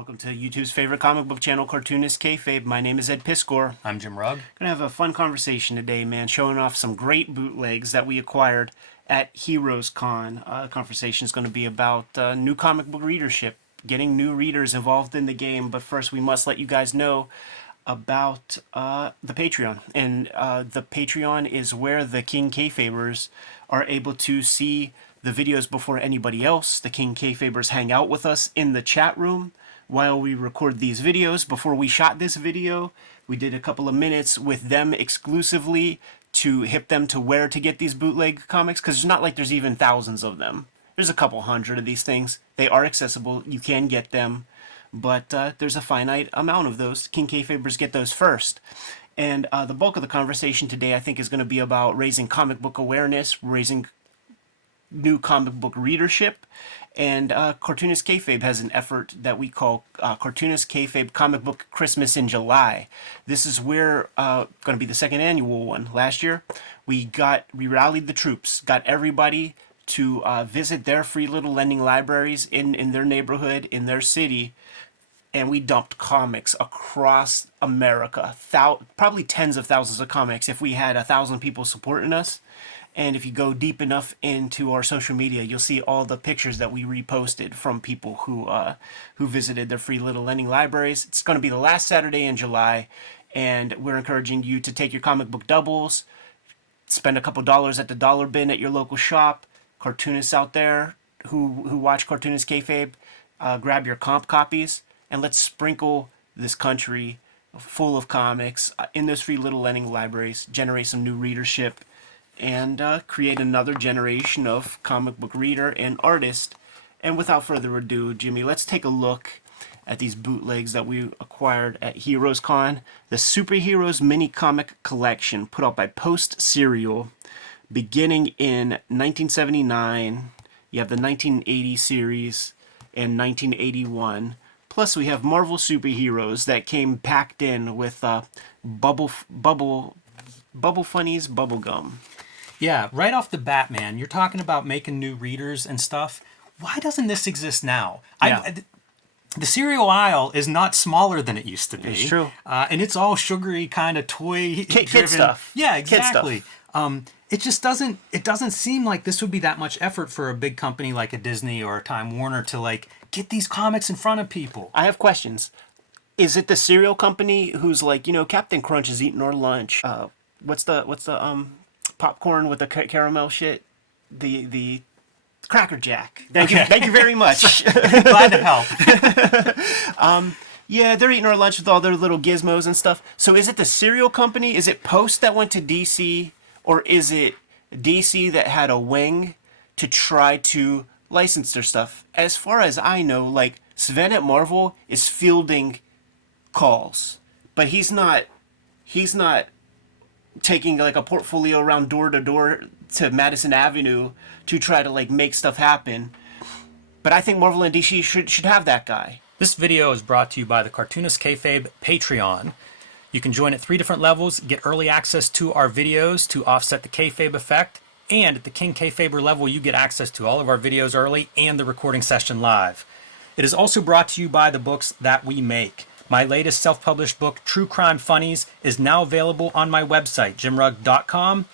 Welcome to YouTube's favorite comic book channel, Cartoonist Kayfabe. My name is Ed Piscor. I'm Jim Rugg. Gonna have a fun conversation today, man, showing off some great bootlegs that we acquired at HeroesCon. Conversation is going to be about new comic book readership, getting new readers involved in the game. But first, we must let you guys know about the Patreon. And the Patreon is where the King Kayfabers are able to see the videos before anybody else. The King Kayfabers hang out with us in the chat room while we record these videos. Before we shot this video, we did a couple of minutes with them exclusively to hip them to where to get these bootleg comics, because it's not like there's even thousands of them. There's a couple hundred of these things. They are accessible. You can get them, but there's a finite amount of those. King Kayfabers get those first. And the bulk of the conversation today, I think, is going to be about raising comic book awareness, raising new comic book readership. And Cartoonist Kayfabe has an effort that we call Cartoonist Kayfabe Comic Book Christmas in July. This is where going to be the second annual one. Last year, we rallied the troops, got everybody to visit their free little lending libraries in their neighborhood, in their city, and we dumped comics across America. Probably tens of thousands of comics if we had 1,000 people supporting us. And if you go deep enough into our social media, you'll see all the pictures that we reposted from people who visited their free little lending libraries. It's going to be the last Saturday in July, and we're encouraging you to take your comic book doubles, spend a couple dollars at the dollar bin at your local shop. Cartoonists out there who watch Cartoonist Kayfabe, grab your comp copies, and let's sprinkle this country full of comics in those free little lending libraries, generate some new readership, and create another generation of comic book reader and artist. And without further ado, Jimmy, let's take a look at these bootlegs that we acquired at HeroesCon. The Superheroes Mini Comic Collection, put out by Post Serial, beginning in 1979. You have the 1980 series and 1981. Plus, we have Marvel Superheroes that came packed in with Bubble Funnies bubblegum. Yeah, right off the bat, man, you're talking about making new readers and stuff. Why doesn't this exist now? Yeah. The cereal aisle is not smaller than it used to be. It's true. And it's all sugary kind of toy Kid stuff. Yeah, exactly. Kid stuff. It just doesn't seem like this would be that much effort for a big company like a Disney or a Time Warner to like get these comics in front of people. I have questions. Is it the cereal company who's like, Captain Crunch is eating our lunch? What's the popcorn with the caramel shit? The Cracker Jack. Thank you very much. Glad to help. Yeah, they're eating our lunch with all their little gizmos and stuff. So is it the cereal company? Is it Post that went to DC? Or is it DC that had a wing to try to license their stuff? As far as I know, like, Sven at Marvel is fielding calls, but he's not taking like a portfolio around door to door to Madison Avenue to try to like make stuff happen. But I think Marvel and DC should have that guy. This video is brought to you by the Cartoonist Kayfabe Patreon. You can join at 3 different levels, get early access to our videos to offset the kayfabe effect, and at the King Kayfaber level, you get access to all of our videos early and the recording session live. It is also brought to you by the books that we make. My latest self-published book, True Crime Funnies, is now available on my website, jimrugg.com.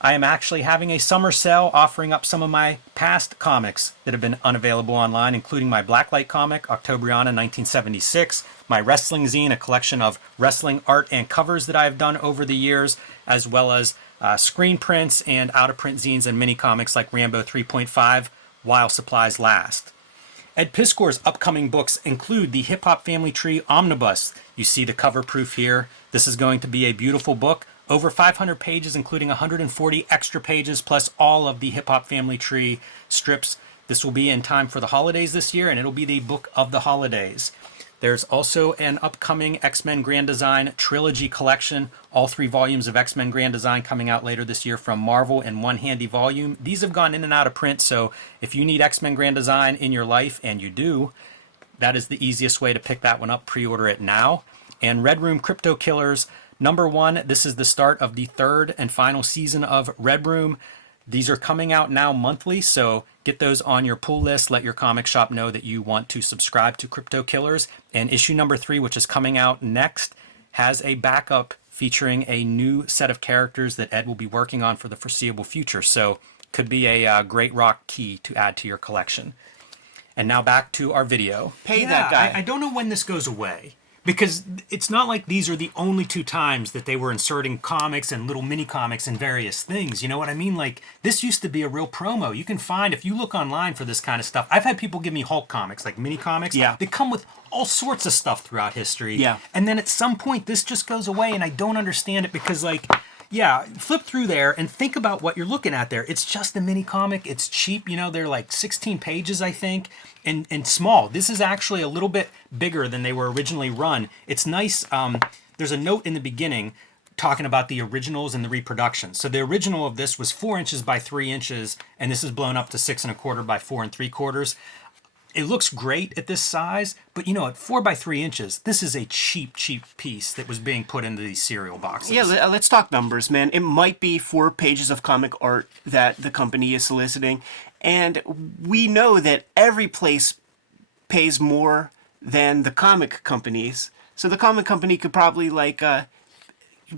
I am actually having a summer sale offering up some of my past comics that have been unavailable online, including my Blacklight comic, Octobriana 1976, my wrestling zine, a collection of wrestling art and covers that I have done over the years, as well as screen prints and out-of-print zines and mini comics like Rambo 3.5, while supplies last. Ed Piscor's upcoming books include the Hip Hop Family Tree Omnibus. You see the cover proof here. This is going to be a beautiful book. Over 500 pages, including 140 extra pages, plus all of the Hip Hop Family Tree strips. This will be in time for the holidays this year, and it'll be the book of the holidays. There's also an upcoming X-Men Grand Design trilogy collection. All 3 volumes of X-Men Grand Design coming out later this year from Marvel in one handy volume. These have gone in and out of print, so if you need X-Men Grand Design in your life, and you do, that is the easiest way to pick that one up. Pre-order it now. And Red Room Crypto Killers #1. This is the start of the 3rd and final season of Red Room. These are coming out now monthly, so get those on your pull list. Let your comic shop know that you want to subscribe to Crypto Killers. And issue number 3, which is coming out next, has a backup featuring a new set of characters that Ed will be working on for the foreseeable future. So could be a great rock key to add to your collection. And now back to our video. Pay that guy. I don't know when this goes away. Because it's not like these are the only 2 times that they were inserting comics and little mini comics and various things. You know what I mean? Like, this used to be a real promo. You can find, if you look online for this kind of stuff, I've had people give me Hulk comics, like mini comics. Yeah. They come with all sorts of stuff throughout history. Yeah. And then at some point, this just goes away, and I don't understand it because, like, yeah, flip through there and think about what you're looking at there. It's just a mini comic. It's cheap. You know, they're like 16 pages, I think, and small. This is actually a little bit bigger than they were originally run. It's nice. There's a note in the beginning talking about the originals and the reproductions. So the original of this was 4 inches by 3 inches, and this is blown up to 6 1/4 by 4 3/4. It looks great at this size, but you know, at 4 by 3 inches, this is a cheap piece that was being put into these cereal boxes. Yeah, let's talk numbers, man. It might be 4 pages of comic art that the company is soliciting, and we know that every place pays more than the comic companies. So the comic company could probably like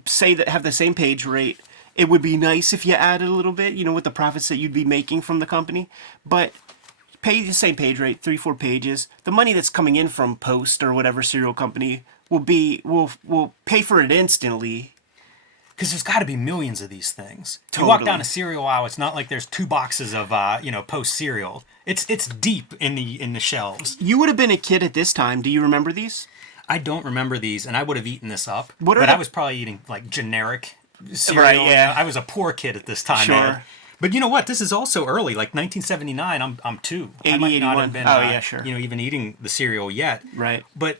say that have the same page rate. It would be nice if you added a little bit, you know, with the profits that you'd be making from the company, but pay the same page rate, 3-4 pages. The money that's coming in from Post or whatever serial company will pay for it instantly. Because there's got to be millions of these things. Totally. You walk down a cereal aisle, it's not like there's 2 boxes of Post cereal. It's deep in the shelves. You would have been a kid at this time. Do you remember these? I don't remember these, and I would have eaten this up. What are but the- I was probably eating like generic cereal. Right, yeah. I was a poor kid at this time, Sure. man. But you know what? This is also early, like 1979. I'm 2. 80, I might not 81. have been, Oh, yeah, sure. you know, even eating the cereal yet. Right. But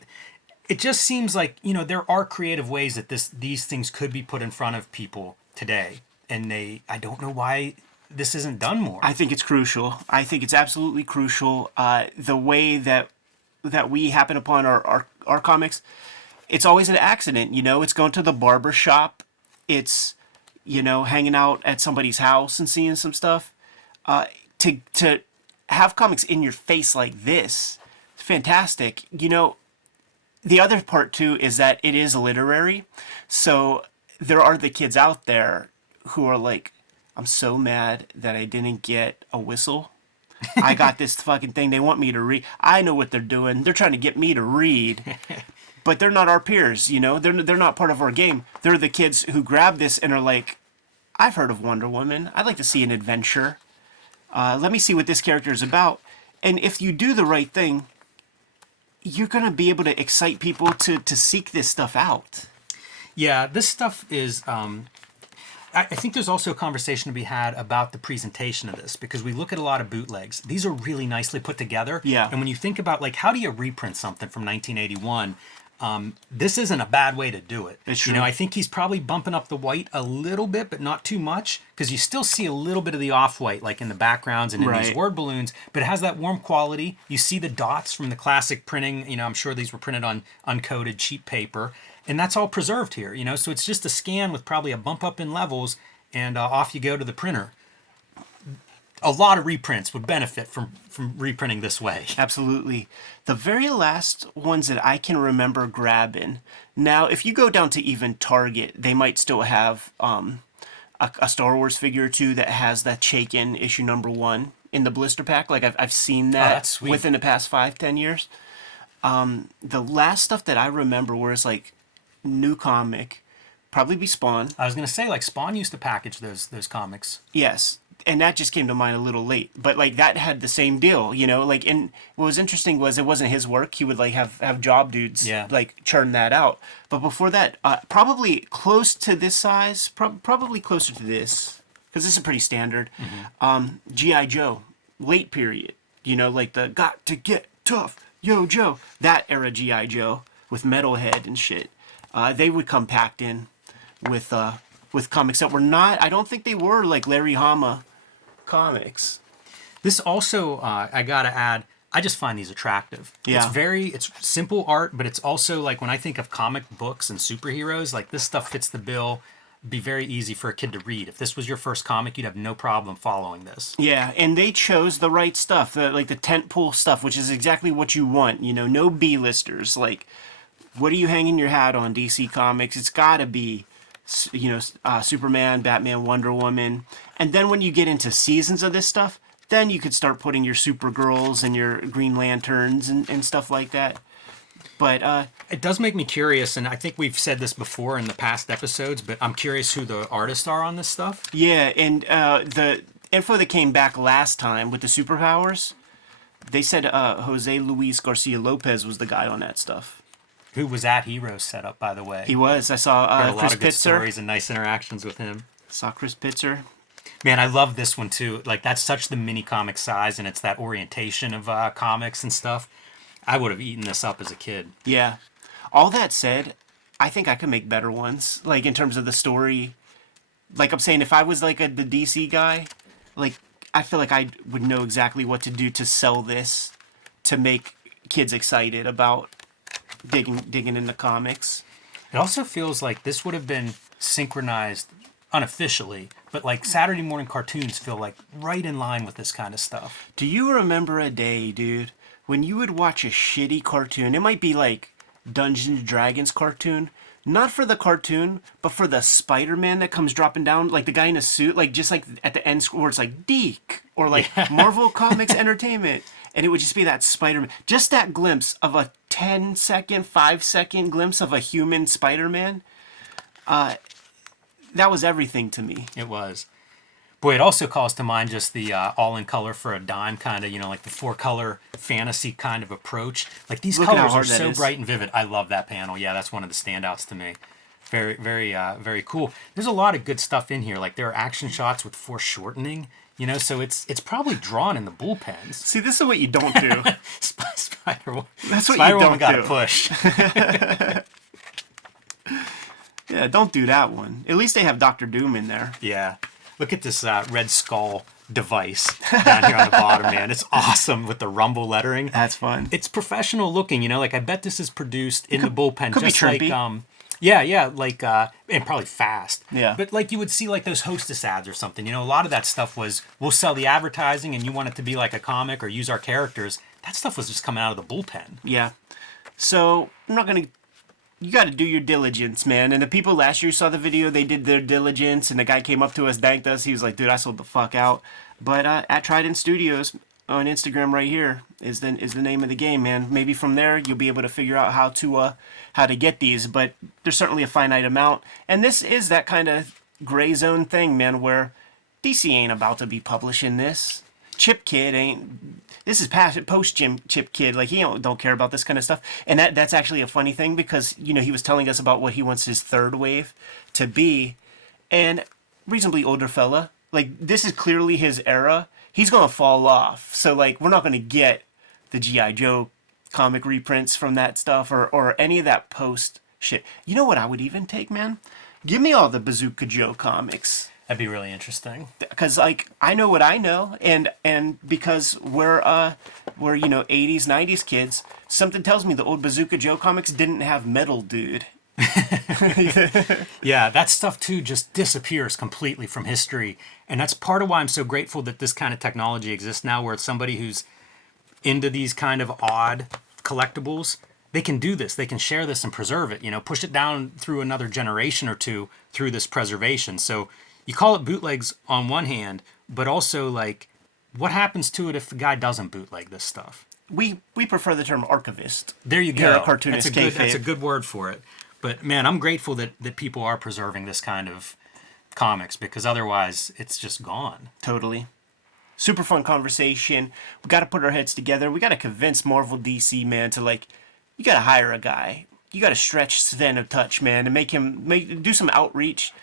it just seems like, you know, there are creative ways that these things could be put in front of people today, and I don't know why this isn't done more. I think it's crucial. I think it's absolutely crucial. The way that we happen upon our comics, it's always an accident. You know, it's going to the barber shop. It's, you know, hanging out at somebody's house and seeing some stuff. To have comics in your face like this, it's fantastic. You know, the other part too is that it is literary. So there are the kids out there who are like, I'm so mad that I didn't get a whistle. I got this fucking thing. They want me to read. I know what they're doing. They're trying to get me to read. But they're not our peers, you know? They're not part of our game. They're the kids who grab this and are like, I've heard of Wonder Woman. I'd like to see an adventure. Let me see what this character is about. And if you do the right thing, you're going to be able to excite people to seek this stuff out. Yeah, this stuff is... I think there's also a conversation to be had about the presentation of this, because we look at a lot of bootlegs. These are really nicely put together. Yeah. And when you think about, like, how do you reprint something from 1981... this isn't a bad way to do it. It's you know, true. I think he's probably bumping up the white a little bit, but not too much, because you still see a little bit of the off-white, like in the backgrounds and in these Right. word balloons, but it has that warm quality. You see the dots from the classic printing. You know, I'm sure these were printed on uncoated cheap paper, and that's all preserved here, you know, so it's just a scan with probably a bump up in levels, and off you go to the printer. A lot of reprints would benefit from reprinting this way. Absolutely. The very last ones that I can remember grabbing. Now, if you go down to even Target, they might still have a Star Wars figure or two that has that Shaken issue number 1 in the blister pack. Like I've seen that that's sweet. within the past 5-10 years. The last stuff that I remember was like new comic, probably be Spawn. I was going to say, like, Spawn used to package those comics. Yes. And that just came to mind a little late, but like that had the same deal, you know, like, and what was interesting was it wasn't his work. He would like have job dudes like churn that out. But before that, probably close to this size, probably closer to this, because this is pretty standard. G.I. Joe, late period, you know, like the got to get tough, yo Joe, that era G.I. Joe with Metalhead and shit. They would come packed in with comics that were not, I don't think they were like Larry Hama comics. This also, I gotta add, I just find these attractive. Yeah. It's simple art, but it's also like when I think of comic books and superheroes, like this stuff fits the bill. be very easy for a kid to read. If this was your first comic, you'd have no problem following this. Yeah, and they chose the right stuff, like the tentpole stuff, which is exactly what you want. You know, no B-listers. Like, what are you hanging your hat on, DC Comics? It's got to be, Superman, Batman, Wonder Woman. And then when you get into seasons of this stuff, then you could start putting your Supergirls and your Green Lanterns and stuff like that. But it does make me curious, and I think we've said this before in the past episodes, but I'm curious who the artists are on this stuff. yeah, and the info that came back last time with the superpowers, they said Jose Luis Garcia Lopez was the guy on that stuff. Who was at Heroes setup, by the way. He was. I saw Had a lot Chris of good Pitzer. stories and nice interactions with him. Saw Chris Pitzer. Man, I love this one too. Like, that's such the mini comic size, and it's that orientation of comics and stuff. I would have eaten this up as a kid. Yeah. All that said, I think I could make better ones. Like, in terms of the story. Like I'm saying, if I was like the DC guy, like, I feel like I would know exactly what to do to sell this to make kids excited about digging into comics. It also feels like this would have been synchronized unofficially, but like Saturday morning cartoons feel like right in line with this kind of stuff. Do you remember a day, dude, when you would watch a shitty cartoon? It might be like Dungeons and Dragons cartoon. Not for the cartoon, but for the Spider-Man that comes dropping down, like the guy in a suit, like just like at the end where it's like Deke or like Marvel Comics Entertainment. And it would just be that Spider-Man. Just that glimpse of a 10-second, 5-second glimpse of a human Spider-Man. That was everything to me. It was. Boy, it also calls to mind just the all in color for a dime kind of, like the 4-color fantasy kind of approach. Like, these Look at how colors are hard that so is. bright and vivid. I love that panel. Yeah, that's one of the standouts to me. Very, very, very cool. There's a lot of good stuff in here. Like, there are action shots with foreshortening, so it's probably drawn in the bullpens. See, this is what you don't do. Spider-Woman. That's what Spider-Woman you don't got do. to push. Yeah, don't do that one. At least they have Doctor Doom in there. Yeah. Look at this Red Skull device down here on the bottom, man. It's awesome with the rumble lettering. That's fun. It's professional looking, like I bet this is produced in the bullpen could be just like trippy. like and probably fast. Yeah. But like you would see like those Hostess ads or something. A lot of that stuff was we'll sell the advertising and you want it to be like a comic or use our characters. That stuff was just coming out of the bullpen. Yeah. So, I'm not going to... You got to do your diligence, man. And the people last year who saw the video, they did their diligence, and the guy came up to us, thanked us. He was like, dude, I sold the fuck out. But at Trident Studios on Instagram right here is the name of the game, man. Maybe from there you'll be able to figure out how to get these, but there's certainly a finite amount. And this is that kind of gray zone thing, man, where DC ain't about to be publishing this. Chip Kid ain't. This is post Chip Kid. Like, he don't care about this kind of stuff. And that's actually a funny thing because, he was telling us about what he wants his third wave to be. And reasonably older fella. Like, this is clearly his era. He's going to fall off. So, like, we're not going to get the G.I. Joe comic reprints from that stuff or any of that post shit. You know what I would even take, man? Give me all the Bazooka Joe comics. That'd be really interesting. Because, like, I know what I know, and because we're 80s, 90s kids, something tells me the old Bazooka Joe comics didn't have Metal Dude. Yeah, that stuff too just disappears completely from history. And that's part of why I'm so grateful that this kind of technology exists now, where it's somebody who's into these kind of odd collectibles, they can do this. They can share this and preserve it, push it down through another generation or two through this preservation. So you call it bootlegs on one hand, but also, like, what happens to it if the guy doesn't bootleg this stuff? We prefer the term archivist. There you Here go. at Cartoonist That's a Kayfabe. good word for it. But, man, I'm grateful that people are preserving this kind of comics, because otherwise it's just gone. Totally. Super fun conversation. We got to put our heads together. We got to convince Marvel DC, man, to, like, you got to hire a guy. You got to stretch Sven a touch, man, and do some outreach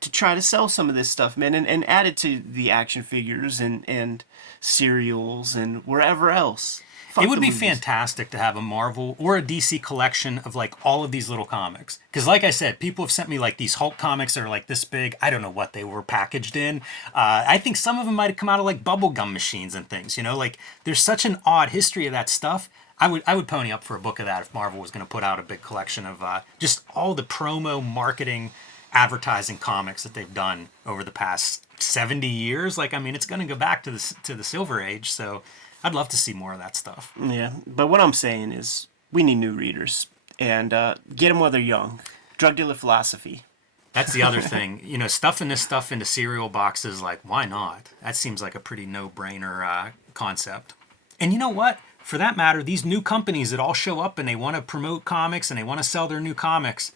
to try to sell some of this stuff, man, and add it to the action figures and serials and wherever else. Fuck It would the be movies. fantastic to have a Marvel or a DC collection of, like, all of these little comics. Because, like I said, people have sent me, like, these Hulk comics that are, like, this big. I don't know what they were packaged in. I think some of them might have come out of, like, bubblegum machines and things, Like, there's such an odd history of that stuff. I would pony up for a book of that if Marvel was going to put out a big collection of just all the promo marketing advertising comics that they've done over the past 70 years. Like, I mean, it's going to go back to the Silver Age, so I'd love to see more of that stuff. Yeah, but what I'm saying is we need new readers, and get them while they're young. Drug dealer philosophy. That's the other thing. You know, stuffing this stuff into cereal boxes, like, why not? That seems like a pretty no-brainer concept. And you know what? For that matter, these new companies that all show up and they want to promote comics and they want to sell their new comics,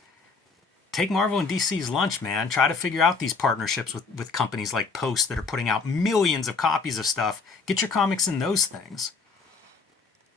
take Marvel and DC's lunch, man. Try to figure out these partnerships with companies like Post that are putting out millions of copies of stuff. Get your comics in those things.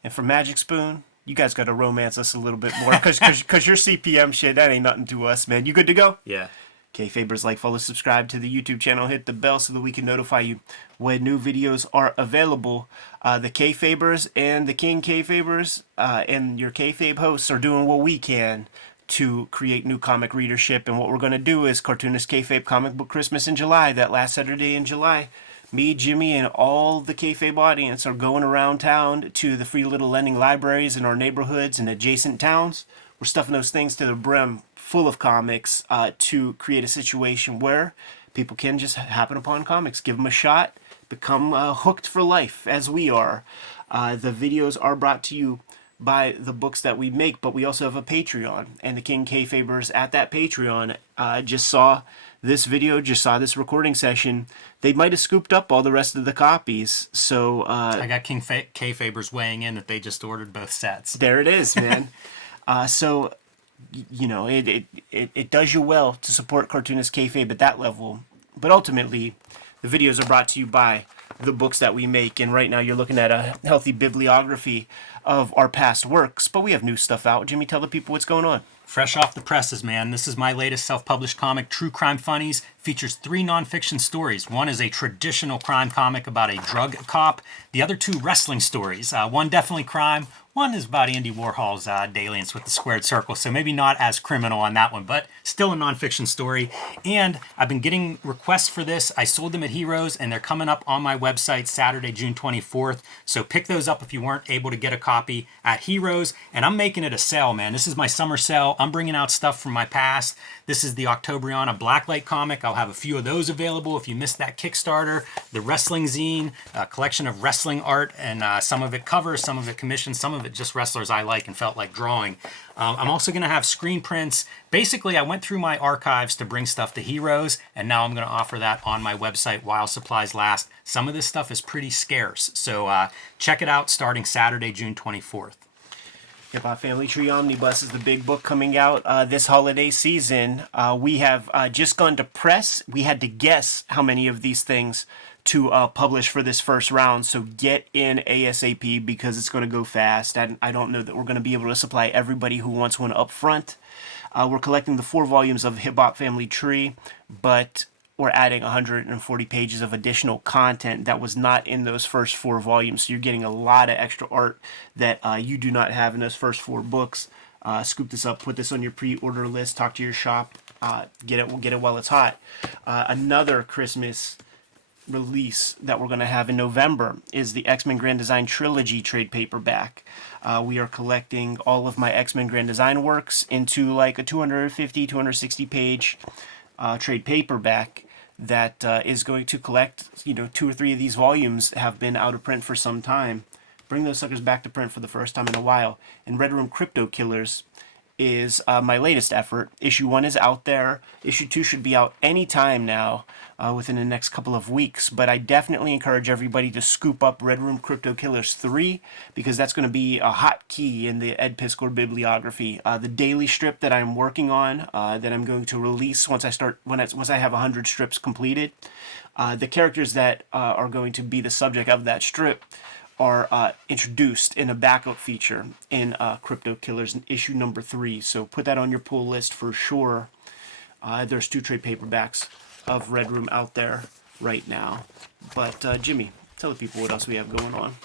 And for Magic Spoon, you guys got to romance us a little bit more, because your CPM shit, that ain't nothing to us, man. You good to go? Yeah. Kayfabers, like, follow, subscribe to the YouTube channel, hit the bell so that we can notify you when new videos are available. The Kayfabers and the King Kayfabers and your Kayfabe hosts are doing what we can to create new comic readership. And what we're going to do is Cartoonist Kayfabe Comic Book Christmas in July, that last Saturday in July. Me, Jimmy, and all the Kayfabe audience are going around town to the free little lending libraries in our neighborhoods and adjacent towns. We're stuffing those things to the brim full of comics to create a situation where people can just happen upon comics, give them a shot, become hooked for life, as we are. The videos are brought to you by the books that we make, but we also have a Patreon, and the King Kayfabers at that Patreon just saw this video, just saw this recording session. They might have scooped up all the rest of the copies, so I got King Kayfabers weighing in that they just ordered both sets. there it is, man. So you know, it does you well to support Cartoonist Kayfabe at that level, but ultimately the videos are brought to you by the books that we make, and right now you're looking at a healthy bibliography of our past works, but we have new stuff out. Jimmy, tell the people what's going on. Fresh off the presses, man. This is my latest self-published comic, True Crime Funnies. Features 3 nonfiction stories. One is a traditional crime comic about a drug cop. The other 2 wrestling stories. One definitely crime. One is about Andy Warhol's dalliance with the squared circle, so maybe not as criminal on that one, but still a nonfiction story. And I've been getting requests for this. I sold them at Heroes, and they're coming up on my website Saturday, June 24th. So pick those up if you weren't able to get a copy at Heroes. And I'm making it a sale, man. This is my summer sale. I'm bringing out stuff from my past. This is the Octobriana Blacklight comic. I'll have a few of those available if you missed that Kickstarter. The Wrestling Zine, a collection of wrestling art, and some of it covers, some of it commissioned, some of it just wrestlers I like and felt like drawing. I'm also going to have screen prints. Basically, I went through my archives to bring stuff to Heroes, and now I'm going to offer that on my website while supplies last. Some of this stuff is pretty scarce, so check it out starting Saturday, June 24th. Hip Hop Family Tree Omnibus is the big book coming out this holiday season. We have just gone to press. We had to guess how many of these things to publish for this first round, so get in ASAP because it's going to go fast. And I don't know that we're going to be able to supply everybody who wants one up front. We're collecting the 4 volumes of Hip Hop Family Tree, but we're adding 140 pages of additional content that was not in those first 4 volumes. So you're getting a lot of extra art that you do not have in those first 4 books. Scoop this up, put this on your pre-order list, talk to your shop, get it while it's hot. Another Christmas release that we're going to have in November is the X-Men Grand Design Trilogy trade paperback. We are collecting all of my X-Men Grand Design works into like a 250, 260 page trade paperback that is going to collect, 2 or 3 of these volumes have been out of print for some time. Bring those suckers back to print for the first time in a while. And Red Room Crypto Killers is my latest effort. Issue 1 is out there. Issue 2 should be out any time now, within the next couple of weeks. But I definitely encourage everybody to scoop up Red Room Crypto Killers 3, because that's going to be a hot key in the Ed Piskor bibliography. The daily strip that I'm working on, that I'm going to release once I have 100 strips completed. The characters that are going to be the subject of that strip are introduced in a backup feature in Crypto Killers in issue number 3. So put that on your pull list for sure. There's 2 trade paperbacks of Red Room out there right now. But Jimmy, tell the people what else we have going on.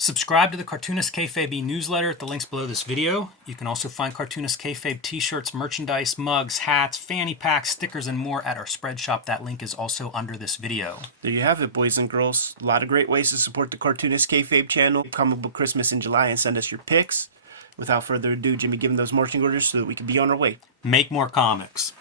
Subscribe to the Cartoonist Kayfabe newsletter at the links below this video. You can also find Cartoonist Kayfabe t-shirts, merchandise, mugs, hats, fanny packs, stickers, and more at our spread shop. That link is also under this video. There you have it, boys and girls. A lot of great ways to support the Cartoonist Kayfabe channel. Comic Book Christmas in July and send us your picks. Without further ado, Jimmy, give them those marching orders so that we can be on our way. Make more comics.